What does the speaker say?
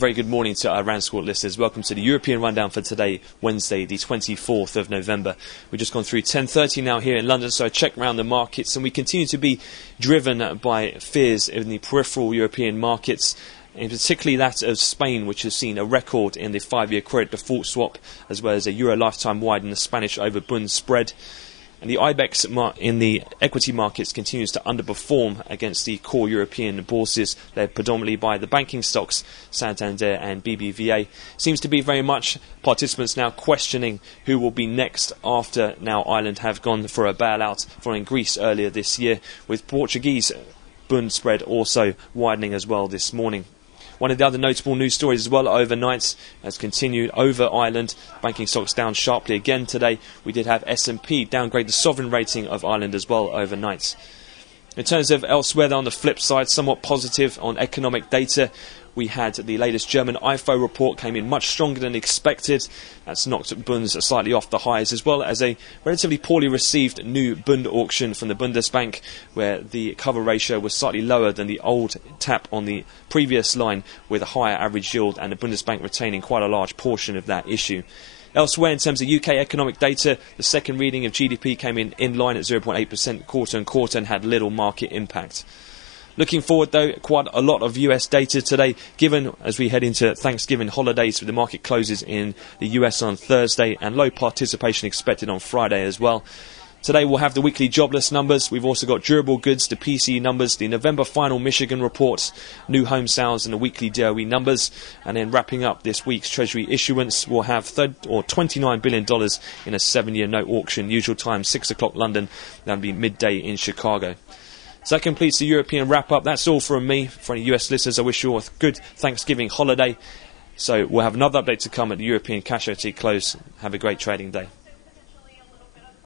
very good morning to our RANsquawk listeners. Welcome to the European Rundown for today, Wednesday, the 24th of November. We've just gone through 10:30 now here in London, so a check round the markets, and we continue to be driven by fears in the peripheral European markets, and particularly that of Spain, which has seen a record in the 5-year credit default swap, as well as a Euro lifetime wide in the Spanish over Bund spread. And the IBEX in the equity markets continues to underperform against the core European bourses, led predominantly by the banking stocks, Santander and BBVA. Seems to be very much participants now questioning who will be next after now Ireland have gone for a bailout following Greece earlier this year, with Portuguese Bund spread also widening as well this morning. One of the other notable news stories as well overnight has continued over Ireland. Banking stocks down sharply again today. We did have S&P downgrade the sovereign rating of Ireland as well overnight. In terms of elsewhere, on the flip side, somewhat positive on economic data. We had the latest German IFO report came in much stronger than expected. That's knocked Bunds slightly off the highs, as well as a relatively poorly received new Bund auction from the Bundesbank, where the cover ratio was slightly lower than the old tap on the previous line, with a higher average yield, and the Bundesbank retaining quite a large portion of that issue. Elsewhere, in terms of UK economic data, the second reading of GDP came in line at 0.8% quarter-on-quarter and had little market impact. Looking forward, though, quite a lot of US data today, given as we head into Thanksgiving holidays, with the market closes in the US on Thursday and low participation expected on Friday as well. Today we'll have the weekly jobless numbers. We've also got durable goods, the PCE numbers, the November final Michigan reports, new home sales and the weekly DOE numbers. And then wrapping up this week's Treasury issuance, we'll have $29 billion in a 7-year note auction, usual time 6 o'clock London, that'll be midday in Chicago. So that completes the European wrap-up. That's all from me. For any US listeners, I wish you all a good Thanksgiving holiday. So we'll have another update to come at the European cash OT close. Have a great trading day.